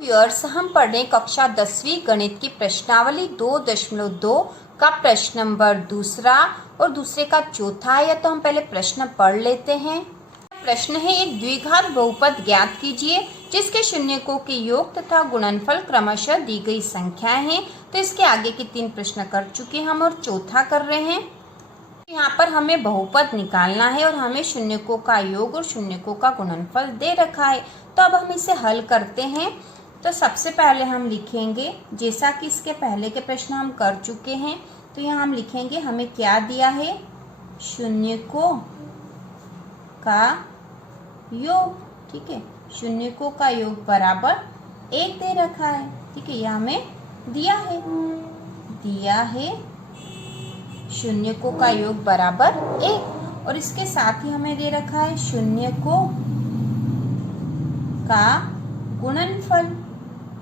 Viewers, हम पढ़ रहे कक्षा 10वीं गणित की प्रश्नावली 2.2 का प्रश्न नंबर दूसरा और दूसरे का चौथा है। तो हम पहले प्रश्न पढ़ लेते हैं। प्रश्न है, एक द्विघात बहुपद ज्ञात कीजिए जिसके शून्यकों के योग तथा गुणनफल क्रमशः दी गई संख्याएं हैं। तो इसके आगे के 3 प्रश्न कर चुके हम और चौथा कर रहे हैं। यहाँ पर हमें बहुपद निकालना है और हमें शून्यकों का योग और शून्यकों का गुणनफल दे रखा है। तो अब हम इसे हल करते हैं। तो सबसे पहले हम लिखेंगे, जैसा कि इसके पहले के प्रश्न हम कर चुके हैं, तो यहाँ हम लिखेंगे हमें क्या दिया है, शून्यकों का योग। ठीक है, शून्यकों का योग बराबर 1 दे रखा है। ठीक है, यह हमें दिया है शून्यकों का योग बराबर 1 और इसके साथ ही हमें दे रखा है शून्यकों का गुणनफल।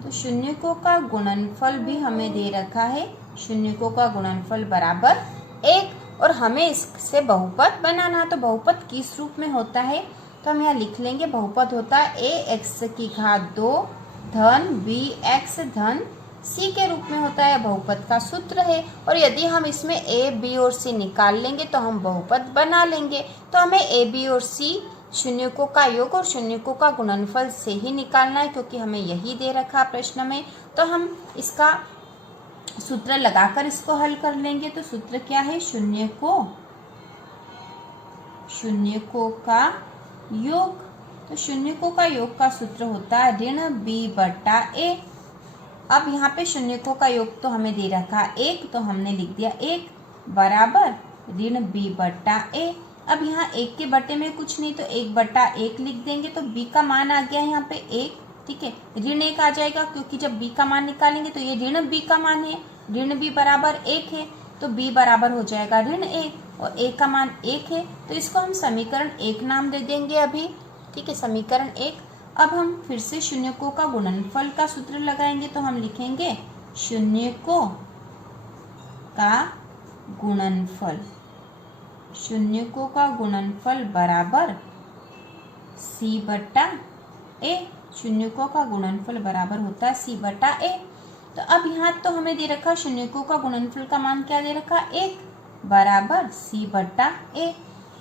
तो शून्यकों का गुणनफल भी हमें दे रखा है, शून्यकों का गुणनफल बराबर 1 और हमें इससे बहुपद बनाना। तो बहुपद किस रूप में होता है, तो हम यहाँ लिख लेंगे, बहुपद होता है ax2 धन bx धन c के रूप में होता है, बहुपद का सूत्र है। और यदि हम इसमें a, b और c निकाल लेंगे तो हम बहुपद बना लेंगे। तो हमें a, b और c शून्यकों का योग और शून्यकों का गुणनफल से ही निकालना है, क्योंकि हमें यही दे रखा प्रश्न में। तो हम इसका सूत्र लगाकर इसको हल कर लेंगे। तो सूत्र क्या है, शून्यकों का योग। तो शून्यकों का योग का सूत्र होता है ऋण b/a। अब यहाँ पे शून्यकों का योग तो हमें दे रखा 1, तो हमने लिख दिया 1 बराबर ऋण b/a। अब यहाँ 1 के बटे में कुछ नहीं, तो 1/1 लिख देंगे। तो b का मान आ गया यहाँ पे 1। ठीक है, ऋण 1 आ जाएगा, क्योंकि जब b का मान निकालेंगे तो ये ऋण b का मान है, ऋण b बराबर 1 है, तो b बराबर हो जाएगा ऋण 1 और a का मान 1 है। तो इसको हम समीकरण 1 नाम दे देंगे अभी। ठीक है, समीकरण 1। अब हम फिर से शून्यकों का गुणनफल का सूत्र लगाएंगे। तो हम लिखेंगे शून्यकों का गुणनफल, शून्यकों का गुणनफल बराबर c/a। शून्यकों का गुणनफल बराबर होता है c/a। तो अब यहाँ तो हमें दे रखा शून्यकों का गुणनफल का मान क्या दे रखा, 1 बराबर c/a।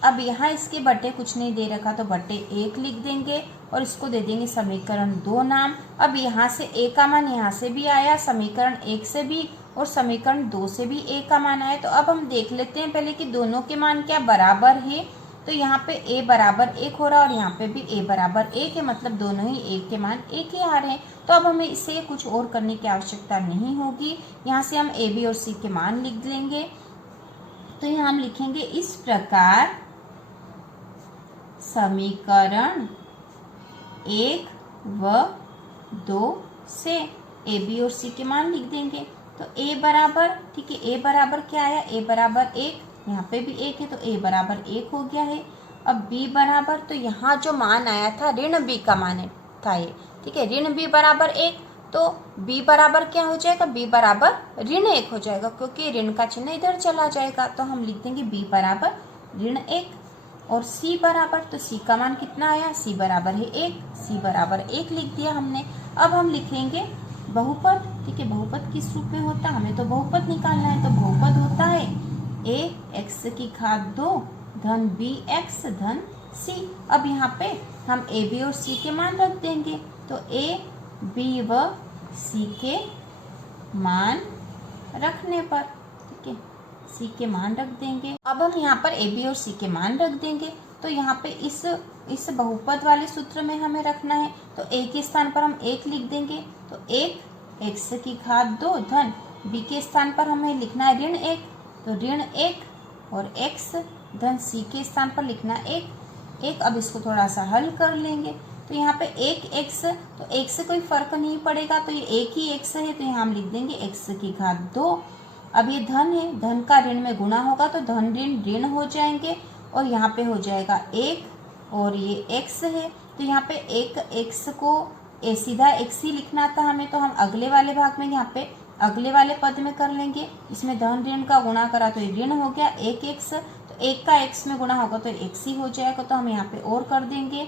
अब यहाँ इसके बटे कुछ नहीं दे रखा, तो बटे 1 लिख देंगे और इसको दे देंगे समीकरण 2 नाम। अब यहाँ से a का मान यहाँ से भी आया, समीकरण 1 से भी और समीकरण 2 से भी a का मान आया। तो अब हम देख लेते हैं पहले कि दोनों के मान क्या बराबर है। तो यहाँ पे a बराबर 1 हो रहा है और यहाँ पे भी a बराबर 1 है, मतलब दोनों ही a के मान 1 ही आ रहे हैं। तो अब हमें इसे कुछ और करने की आवश्यकता नहीं होगी। यहाँ से हम a, b और c के मान लिख लेंगे। तो यहाँ हम लिखेंगे इस प्रकार समीकरण 1 व 2 से a, b और c के मान लिख देंगे। तो a बराबर, ठीक है, a बराबर क्या आया, a बराबर 1, यहाँ पे भी 1 है तो a बराबर 1 हो गया है। अब b बराबर, तो यहाँ जो मान आया था ऋण b का मान था ये। ठीक है, ऋण b बराबर 1, तो b बराबर क्या हो जाएगा, b बराबर ऋण 1 हो जाएगा, क्योंकि ऋण का चिन्ह इधर चला जाएगा। तो हम लिख देंगे b बराबर ऋण 1 और c बराबर, तो c का मान कितना आया, c बराबर है 1, c बराबर 1 लिख दिया हमने। अब हम लिखेंगे बहुपद। ठीक है, बहुपद किस रूप में होता है, हमें तो बहुपद निकालना है। तो बहुपद होता है ax2 धन bx धन c। अब यहाँ पे हम a, b और c के मान रख देंगे। तो a, b व c के मान रखने पर, ठीक है, c के मान रख देंगे। अब हम यहाँ पर a, b और c के मान रख देंगे। तो यहाँ पे इस बहुपद वाले सूत्र में हमें रखना है। तो a के स्थान पर हम 1 लिख देंगे। तो 1 x2 धन b के स्थान पर हमें लिखना है ऋण 1, तो ऋण 1 और x धन c के स्थान पर लिखना 1। अब इसको थोड़ा सा हल कर लेंगे। तो यहाँ पे 1x, तो 1 से कोई फर्क नहीं पड़ेगा, तो ये एक ही x है, तो यहाँ हम लिख देंगे x2। अब ये धन है, धन का ऋण में गुणा होगा तो धन ऋण ऋण हो जाएंगे और यहाँ पे हो जाएगा 1 और ये x है। तो यहाँ पे एक x को सीधा x ही लिखना था हमें, तो हम अगले वाले भाग में यहाँ पे अगले वाले पद में कर लेंगे। इसमें धन ऋण का गुणा करा तो ये ऋण हो गया 1x, तो 1 का x में गुणा होगा तो x ही हो जाएगा। तो हम यहाँ पे और कर देंगे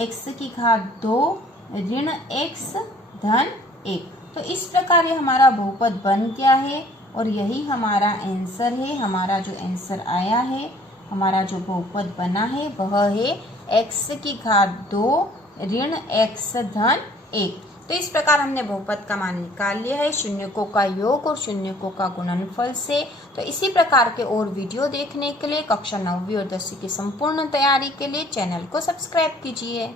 x2 ऋण x धन 1। तो इस प्रकार ये हमारा बहुपद बन गया है और यही हमारा आंसर है। हमारा जो आंसर आया है, हमारा जो बहुपद बना है वह है x की घात 2 ऋण x धन 1। तो इस प्रकार हमने बहुपद का मान निकाल लिया है शून्यकों का योग और शून्यकों का गुणनफल से। तो इसी प्रकार के और वीडियो देखने के लिए कक्षा 9वीं और 10वीं की संपूर्ण तैयारी के लिए चैनल को सब्सक्राइब कीजिए।